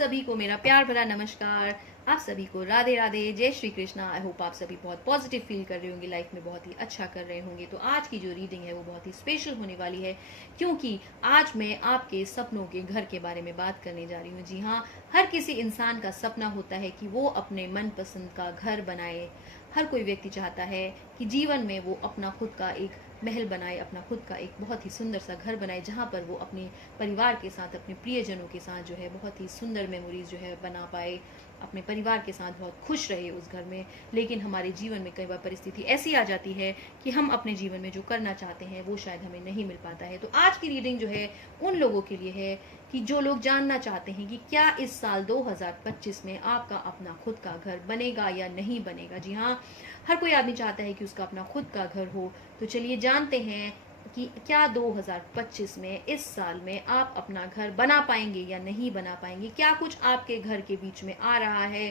सभी को मेरा प्यार भरा नमस्कार। आप सभी को राधे राधे, जय श्री कृष्णा। आई होप आप सभी बहुत पॉजिटिव फील कर रहे होंगे, लाइफ में बहुत ही अच्छा कर रहे होंगे। तो आज की जो रीडिंग है वो बहुत ही स्पेशल होने वाली है, क्योंकि आज मैं आपके सपनों के घर के बारे में बात करने जा रही हूँ। जी हाँ, हर किसी इंसान का सपना होता है कि वो अपने मनपसंद का घर बनाए। हर कोई व्यक्ति चाहता है कि जीवन में वो अपना खुद का एक महल बनाए, अपना खुद का एक बहुत ही सुंदर सा घर बनाए, जहाँ पर वो अपने परिवार के साथ, अपने प्रियजनों के साथ जो है बहुत ही सुंदर मेमोरीज जो है बना पाए, अपने परिवार के साथ बहुत खुश रहे उस घर में। लेकिन हमारे जीवन में कई बार परिस्थिति ऐसी आ जाती है कि हम अपने जीवन में जो करना चाहते हैं वो शायद हमें नहीं मिल पाता है। तो आज की रीडिंग जो है उन लोगों के लिए है कि जो लोग जानना चाहते हैं कि क्या इस साल 2025 में आपका अपना खुद का घर बनेगा या नहीं बनेगा। जी हाँ, हर कोई आदमी चाहता है कि उसका अपना खुद का घर हो। तो चलिए जानते हैं कि क्या 2025 में, इस साल में आप अपना घर बना पाएंगे या नहीं बना पाएंगे। क्या कुछ आपके घर के बीच में आ रहा है,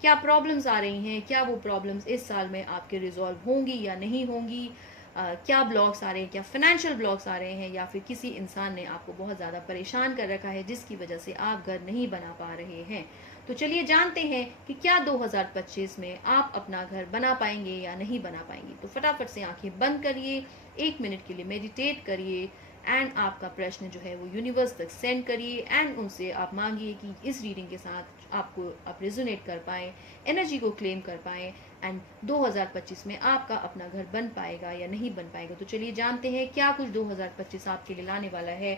क्या प्रॉब्लम्स आ रही हैं, क्या वो प्रॉब्लम्स इस साल में आपके रिजॉल्व होंगी या नहीं होंगी। क्या ब्लॉक्स आ रहे हैं, क्या फाइनेंशियल ब्लॉक्स आ रहे हैं, या फिर किसी इंसान ने आपको बहुत ज़्यादा परेशान कर रखा है जिसकी वजह से आप घर नहीं बना पा रहे हैं। तो चलिए जानते हैं कि क्या 2025 में आप अपना घर बना पाएंगे या नहीं बना पाएंगे। तो फटाफट से आंखें बंद करिए, 1 मिनट के लिए मेडिटेट करिए एंड आपका प्रश्न जो है वो यूनिवर्स तक सेंड करिए एंड उनसे आप मांगिए कि इस रीडिंग के साथ आप रेजोनेट कर पाएँ, एनर्जी को क्लेम कर पाएँ एंड 2025 में आपका अपना घर बन पाएगा या नहीं बन पाएगा। तो चलिए जानते हैं क्या कुछ 2025 आपके लिए लाने वाला है।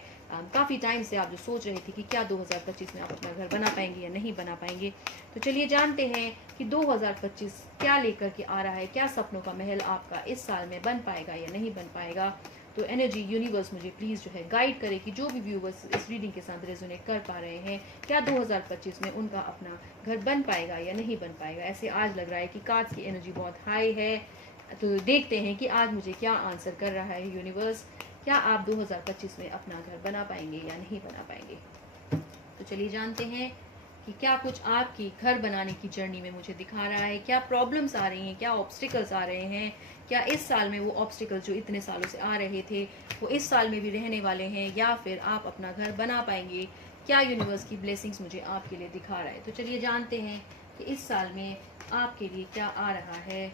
काफ़ी टाइम से आप जो सोच रहे थे कि क्या 2025 में आप अपना घर बना पाएंगे या नहीं बना पाएंगे। तो चलिए जानते हैं कि 2025 क्या लेकर के आ रहा है, क्या सपनों का महल आपका इस साल में बन पाएगा या नहीं बन पाएगा। तो एनर्जी यूनिवर्स मुझे प्लीज़ जो है गाइड करे कि जो भी व्यूवर्स इस रीडिंग के साथ रेजोनेट कर पा रहे हैं, क्या 2025 में उनका अपना घर बन पाएगा या नहीं बन पाएगा। ऐसे आज लग रहा है कि कार्ड्स की एनर्जी बहुत हाई है। तो देखते हैं कि आज मुझे क्या आंसर कर रहा है यूनिवर्स। क्या आप 2025 में अपना घर बना पाएंगे या नहीं बना पाएंगे। तो चलिए जानते हैं कि क्या कुछ आपकी घर बनाने की जर्नी में मुझे दिखा रहा है। क्या प्रॉब्लम्स आ रही हैं, क्या ऑब्स्टिकल्स आ रहे हैं, क्या इस साल में वो ऑब्स्टिकल्स जो इतने सालों से आ रहे थे वो इस साल में भी रहने वाले हैं, या फिर आप अपना घर बना पाएंगे। क्या यूनिवर्स की ब्लेसिंग्स मुझे आपके लिए दिखा रहा है। तो चलिए जानते हैं कि इस साल में आपके लिए क्या आ रहा है।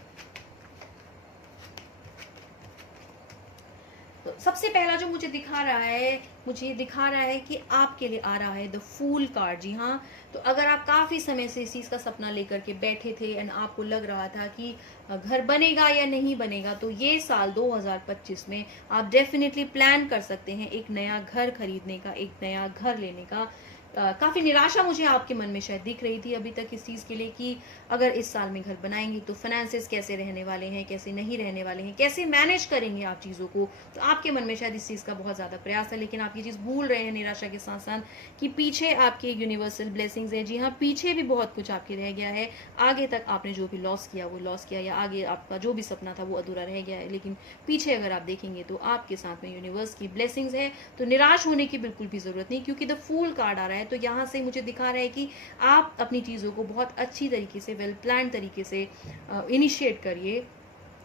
तो सबसे पहला जो मुझे दिखा रहा है कि आपके लिए आ रहा है द फूल कार्ड। जी हाँ, तो अगर आप काफ़ी समय से इस चीज़ का सपना लेकर के बैठे थे एंड आपको लग रहा था कि घर बनेगा या नहीं बनेगा, तो ये साल 2025 में आप डेफिनेटली प्लान कर सकते हैं एक नया घर खरीदने का, एक नया घर लेने का। काफ़ी निराशा मुझे आपके मन में शायद दिख रही थी अभी तक इस चीज़ के लिए कि अगर इस साल में घर बनाएंगे तो फाइनेंसेस कैसे रहने वाले हैं, कैसे नहीं रहने वाले हैं, कैसे मैनेज करेंगे आप चीज़ों को। तो आपके मन में शायद इस चीज़ का बहुत ज़्यादा प्रयास है, लेकिन आप ये चीज़ भूल रहे हैं निराशा के साथ साथ कि पीछे आपके यूनिवर्सल ब्लेसिंग्स है। जी हाँ, पीछे भी बहुत कुछ आपके रह गया है। आगे तक आपने जो भी लॉस किया वो लॉस किया, या आगे आपका जो भी सपना था वो अधूरा रह गया है, लेकिन पीछे अगर आप देखेंगे तो आपके साथ में यूनिवर्स की ब्लेसिंग्स है। तो निराश होने की बिल्कुल भी ज़रूरत नहीं, क्योंकि द फूल कार्ड आ रहा है। तो यहाँ से मुझे दिखा रहा है कि आप अपनी चीज़ों को बहुत अच्छी तरीके से, वेल प्लान तरीके से इनिशिएट करिए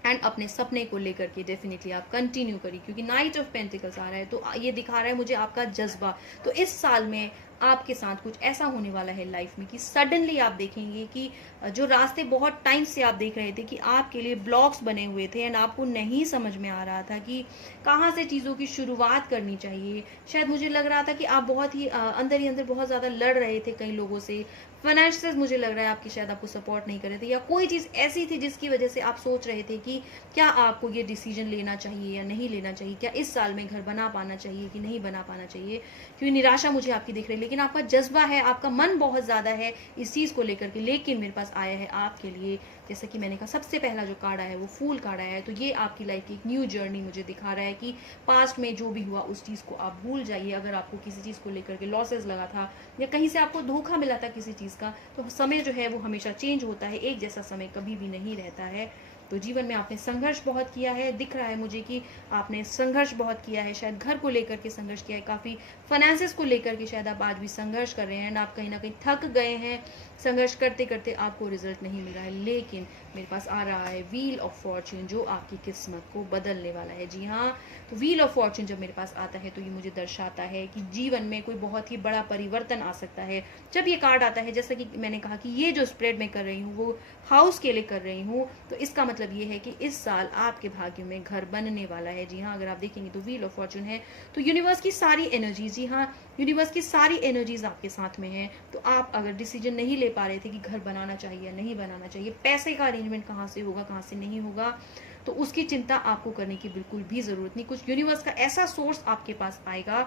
एंड अपने सपने को लेकर के डेफिनेटली आप कंटिन्यू करिए, क्योंकि नाइट ऑफ पेंटिकल्स आ रहा है। तो ये दिखा रहा है मुझे आपका जज्बा। तो इस साल में आपके साथ कुछ ऐसा होने वाला है लाइफ में कि सडनली आप देखेंगे कि जो रास्ते बहुत टाइम से आप देख रहे थे कि आपके लिए ब्लॉक्स बने हुए थे एंड आपको नहीं समझ में आ रहा था कि कहाँ से चीज़ों की शुरुआत करनी चाहिए। शायद मुझे लग रहा था कि आप बहुत ही अंदर ही अंदर बहुत ज़्यादा लड़ रहे थे कई लोगों से। फाइनेंशियल मुझे लग रहा है आपकी शायद आपको सपोर्ट नहीं कर रहे थे, या कोई चीज़ ऐसी थी जिसकी वजह से आप सोच रहे थे कि क्या आपको ये डिसीजन लेना चाहिए या नहीं लेना चाहिए, क्या इस साल में घर बना पाना चाहिए कि नहीं बना पाना चाहिए। क्योंकि निराशा मुझे आपकी दिख रही है, लेकिन आपका जज्बा है, आपका मन बहुत ज़्यादा है इस चीज़ को लेकर के। लेकिन मेरे पास आया है आपके लिए, जैसे कि मैंने कहा, सबसे पहला जो कार्ड आया है वो फूल कार्ड आया है। तो ये आपकी लाइफ की एक न्यू जर्नी मुझे दिखा रहा है कि पास्ट में जो भी हुआ उस चीज़ को आप भूल जाइए। अगर आपको किसी चीज़ को लेकर के लॉसेस लगा था या कहीं से आपको धोखा मिला था किसी चीज़ का, तो समय जो है वो हमेशा चेंज होता है, एक जैसा समय कभी भी नहीं रहता है। तो जीवन में आपने संघर्ष बहुत किया है, दिख रहा है मुझे कि आपने संघर्ष बहुत किया है, शायद घर को लेकर के संघर्ष किया है, काफ़ी फाइनेंसेस को लेकर के शायद आप आज भी संघर्ष कर रहे हैं एंड आप कहीं ना कहीं थक गए हैं संघर्ष करते करते, आपको रिजल्ट नहीं मिल रहा है। लेकिन मेरे पास आ रहा है व्हील ऑफ फॉर्च्यून, जो आपकी किस्मत को बदलने वाला है। जी हाँ, तो व्हील ऑफ फॉर्च्यून जब मेरे पास आता है तो ये मुझे दर्शाता है कि जीवन में कोई बहुत ही बड़ा परिवर्तन आ सकता है। जब ये कार्ड आता है, जैसा कि मैंने कहा कि ये जो स्प्रेड मैं कर रही हूँ वो हाउस के लिए कर रही हूँ, तो इसका मतलब ये है कि इस साल आपके भाग्य में घर बनने वाला है। जी हाँ, अगर आप देखेंगे तो व्हील ऑफ फॉर्च्यून है, तो यूनिवर्स की सारी एनर्जीज, जी हाँ, यूनिवर्स की सारी एनर्जीज आपके साथ में है। तो आप अगर डिसीजन नहीं ले पा रहे थे कि घर बनाना चाहिए या नहीं बनाना चाहिए, पैसे का अरेंजमेंट कहाँ से होगा कहाँ से नहीं होगा, तो उसकी चिंता आपको करने की बिल्कुल भी जरूरत नहीं। कुछ यूनिवर्स का ऐसा सोर्स आपके पास आएगा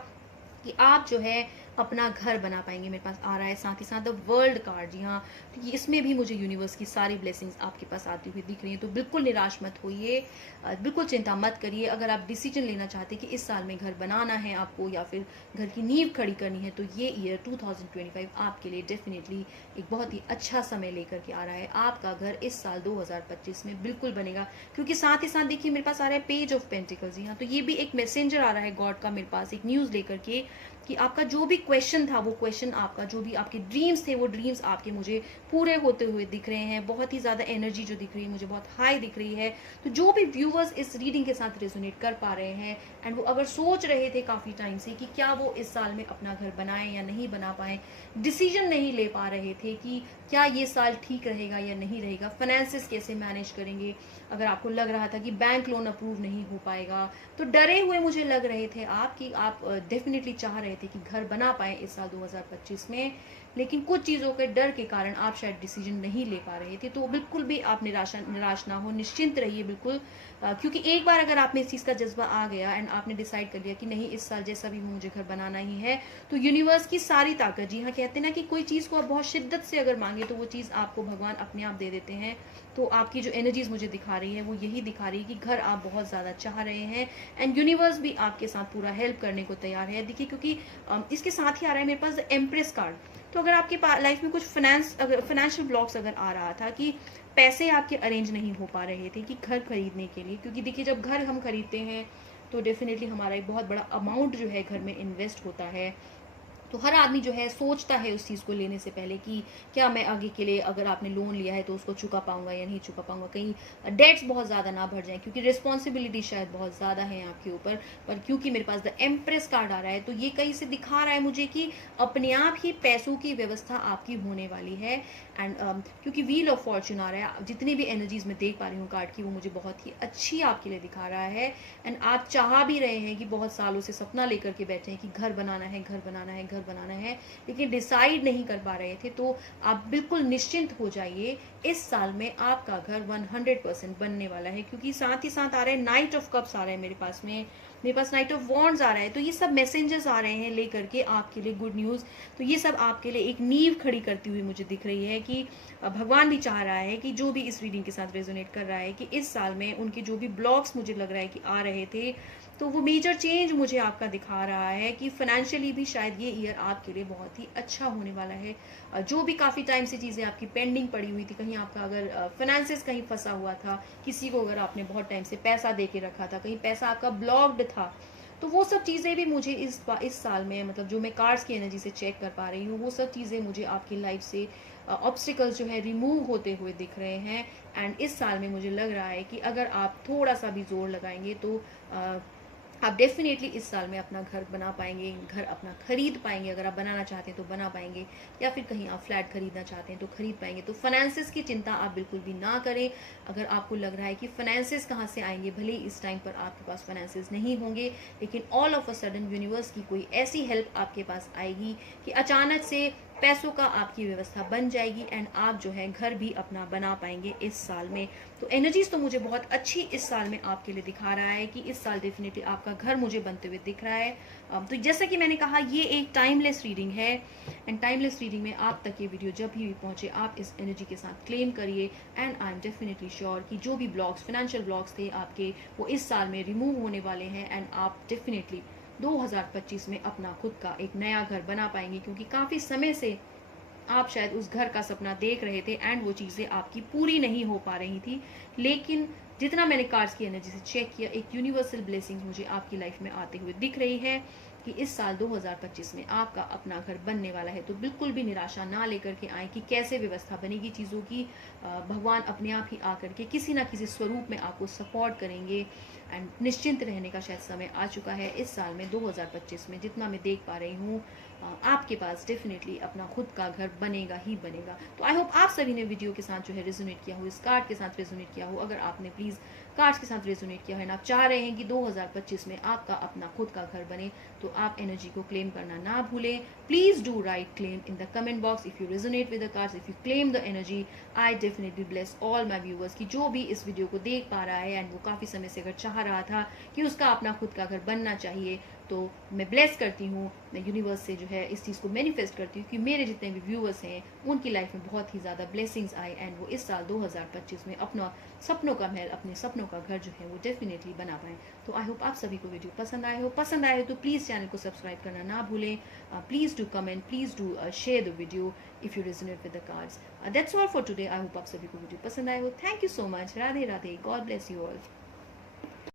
कि आप जो है अपना घर बना पाएंगे। मेरे पास आ रहा है साथ ही साथ द वर्ल्ड कार्ड। जी हाँ, तो इसमें भी मुझे यूनिवर्स की सारी ब्लेसिंग्स आपके पास आती हुई दिख रही हैं। तो बिल्कुल निराश मत होइए, बिल्कुल चिंता मत करिए। अगर आप डिसीजन लेना चाहते हैं कि इस साल में घर बनाना है आपको या फिर घर की नींव खड़ी करनी है, तो ये ईयर 2025 आपके लिए डेफिनेटली एक बहुत ही अच्छा समय लेकर के आ रहा है। आपका घर इस साल 2025 में बिल्कुल बनेगा, क्योंकि साथ ही साथ देखिए मेरे पास आ रहा है पेज ऑफ पेंटिकल्स। जी हाँ, तो ये भी एक मैसेंजर आ रहा है गॉड का मेरे पास, एक न्यूज़ लेकर के कि आपका जो भी क्वेश्चन था, वो क्वेश्चन आपका, जो भी आपके ड्रीम्स थे, वो ड्रीम्स आपके मुझे पूरे होते हुए दिख रहे हैं। बहुत ही ज़्यादा एनर्जी जो दिख रही है मुझे, बहुत हाई दिख रही है। तो जो भी व्यूवर्स इस रीडिंग के साथ रेजोनेट कर पा रहे हैं एंड वो अगर सोच रहे थे काफ़ी टाइम से कि क्या वो इस साल में अपना घर बनाएं या नहीं बना पाएं, डिसीजन नहीं ले पा रहे थे कि क्या ये साल ठीक रहेगा या नहीं रहेगा, फाइनेंसेस कैसे मैनेज करेंगे, अगर आपको लग रहा था कि बैंक लोन अप्रूव नहीं हो पाएगा, तो डरे हुए मुझे लग रहे थे आप कि आप डेफिनेटली चाह रहे थे कि घर बना पाए इस साल 2025 में, लेकिन कुछ चीज़ों के डर के कारण आप शायद डिसीजन नहीं ले पा रहे थे। तो बिल्कुल भी आप निराश ना हो, निश्चिंत रहिए बिल्कुल, क्योंकि एक बार अगर आप में इस चीज़ का जज्बा आ गया एंड आपने डिसाइड कर लिया कि नहीं इस साल जैसा भी मुझे घर बनाना ही है, तो यूनिवर्स की सारी ताकत, जी हाँ, कहते हैं ना कि कोई चीज़ को आप बहुत शिद्दत से अगर मांगे तो वो चीज़ आपको भगवान अपने आप दे देते हैं। तो आपकी जो एनर्जीज मुझे दिखा रही है वो यही दिखा रही है कि घर आप बहुत ज़्यादा चाह रहे हैं एंड यूनिवर्स भी आपके साथ पूरा हेल्प करने को तैयार है। देखिए, क्योंकि इसके साथ ही आ रहा है मेरे पास द एम्प्रेस कार्ड। तो अगर आपके लाइफ में कुछ फाइनेंशियल ब्लॉक्स अगर आ रहा था कि पैसे आपके अरेंज नहीं हो पा रहे थे कि घर खरीदने के लिए, क्योंकि देखिए जब घर हम खरीदते हैं तो डेफिनेटली हमारा एक बहुत बड़ा अमाउंट जो है घर में इन्वेस्ट होता है। तो हर आदमी जो है सोचता है उस चीज़ को लेने से पहले कि क्या मैं आगे के लिए, अगर आपने लोन लिया है तो उसको चुका पाऊंगा या नहीं चुका पाऊंगा, कहीं डेट्स बहुत ज़्यादा ना बढ़ जाए, क्योंकि रिस्पॉन्सिबिलिटी शायद बहुत ज़्यादा है आपके ऊपर। पर क्योंकि मेरे पास द एम्प्रेस कार्ड आ रहा है तो ये कहीं से दिखा रहा है मुझे कि अपने आप ही पैसों की व्यवस्था आपकी होने वाली है। एंड क्योंकि व्हील ऑफ फॉर्च्यून आ रहा है, जितनी भी एनर्जीज मैं देख पा रही हूँ कार्ड की, वो मुझे बहुत ही अच्छी आपके लिए दिखा रहा है। एंड आप चाह भी रहे हैं कि बहुत सालों से सपना लेकर के बैठे हैं कि घर बनाना है, घर बनाना है, घर बनाना है, लेकिन डिसाइड नहीं कर पा रहे थे। तो आप बिल्कुल निश्चिंत हो जाइए, इस साल में आपका घर 100% बनने वाला है। क्योंकि साथ ही साथ आ रहा है नाइट ऑफ कप्स आ रहा है मेरे पास नाइट ऑफ वॉन्ड्स आ रहा है। तो ये सब मैसेंजर्स आ रहे हैं लेकर के आपके लिए गुड न्यूज़। तो ये सब आपके लिए एक नींव खड़ी करती हुई मुझे दिख रही है कि भगवान भी चाह रहा है कि जो भी इस रीडिंग के साथ रेजोनेट कर रहा है कि इस साल में उनके जो भी ब्लॉक्स मुझे लग रहा है कि आ रहे थे, तो वो मेजर चेंज मुझे आपका दिखा रहा है कि फाइनेंशियली भी शायद ये ईयर आपके लिए बहुत ही अच्छा होने वाला है। जो भी काफ़ी टाइम से चीज़ें आपकी पेंडिंग पड़ी हुई थी, कहीं आपका अगर फाइनेंसेस कहीं फंसा हुआ था, किसी को अगर आपने बहुत टाइम से पैसा दे के रखा था, कहीं पैसा आपका ब्लॉक्ड था, तो वो सब चीज़ें भी मुझे इस साल में, मतलब जो मैं कार्ड्स की एनर्जी से चेक कर पा रही हूँ, वो सब चीज़ें मुझे आपकी लाइफ से ऑब्स्टिकल्स जो है रिमूव होते हुए दिख रहे हैं। एंड इस साल में मुझे लग रहा है कि अगर आप थोड़ा सा भी जोर लगाएंगे तो आप डेफिनेटली इस साल में अपना घर बना पाएंगे, घर अपना खरीद पाएंगे। अगर आप बनाना चाहते हैं तो बना पाएंगे, या फिर कहीं आप फ्लैट खरीदना चाहते हैं तो खरीद पाएंगे। तो फाइनेंसेस की चिंता आप बिल्कुल भी ना करें। अगर आपको लग रहा है कि फाइनेंसेस कहाँ से आएंगे, भले ही इस टाइम पर आपके पास फाइनेंसेस नहीं होंगे, लेकिन all of a sudden universe की कोई ऐसी हेल्प आपके पास आएगी कि अचानक से पैसों का आपकी व्यवस्था बन जाएगी एंड आप जो है घर भी अपना बना पाएंगे इस साल में। तो एनर्जीज तो मुझे बहुत अच्छी इस साल में आपके लिए दिखा रहा है कि इस साल डेफिनेटली आपका घर मुझे बनते हुए दिख रहा है। तो जैसा कि मैंने कहा, ये एक टाइमलेस रीडिंग है एंड टाइमलेस रीडिंग में आप तक ये वीडियो जब भी पहुंचे आप इस एनर्जी के साथ क्लेम करिए। And I am definitely sure कि जो भी ब्लॉक्स, फाइनेंशियल ब्लॉक्स थे आपके, वो इस साल में रिमूव होने वाले हैं एंड आप डेफिनेटली 2025 में अपना खुद का एक नया घर बना पाएंगे। क्योंकि काफ़ी समय से आप शायद उस घर का सपना देख रहे थे एंड वो चीज़ें आपकी पूरी नहीं हो पा रही थी, लेकिन जितना मैंने कार्ड्स की एनर्जी से चेक किया, एक यूनिवर्सल ब्लेसिंग मुझे आपकी लाइफ में आते हुए दिख रही है कि इस साल 2025 में आपका अपना घर बनने वाला है। तो बिल्कुल भी निराशा ना लेकर के आए कि कैसे व्यवस्था बनेगी चीज़ों की। भगवान अपने आप ही आकर के किसी ना किसी स्वरूप में आपको सपोर्ट करेंगे एंड निश्चिंत रहने का शायद समय आ चुका है। इस साल में 2025 में जितना मैं देख पा रही हूँ, आपके पास डेफिनेटली अपना खुद का घर बनेगा ही बनेगा। तो आई होप आप सभी ने वीडियो के साथ जो है रेजोनेट किया हो, इस कार्ड के साथ रेजोनेट किया हो। अगर आपने प्लीज़ कार्ड्स के साथ रेजोनेट किया है ना, आप चाह रहे हैं कि 2025 में आपका अपना खुद का घर बने, तो आप एनर्जी को क्लेम करना ना भूलें। Please do right claim in the comment box if you resonate with the cards, if you claim the energy. I definitely bless all my viewers कि जो भी इस वीडियो को देख पा रहा है एंड वो काफ़ी समय से अगर चाह रहा था कि उसका अपना खुद का घर बनना चाहिए, तो मैं ब्लेस करती हूँ, मैं यूनिवर्स से जो है इस चीज़ को मैनिफेस्ट करती हूँ कि मेरे जितने भी व्यूअर्स हैं उनकी लाइफ में बहुत ही ज़्यादा ब्लेसिंग्स आए एंड वो इस साल 2025 में अपना सपनों का महल, अपने सपनों का घर जो है वो डेफिनेटली बना पाएँ। तो आई होप आप सभी को वीडियो पसंद आए हो तो प्लीज़ चैनल को सब्सक्राइब करना ना भूलें। Please do comment, please do share the video if you resonate with the cards. That's all for today. I hope आप सभी को वीडियो पसंद आए हो। Thank you so much. Radhe Radhe. God bless you all.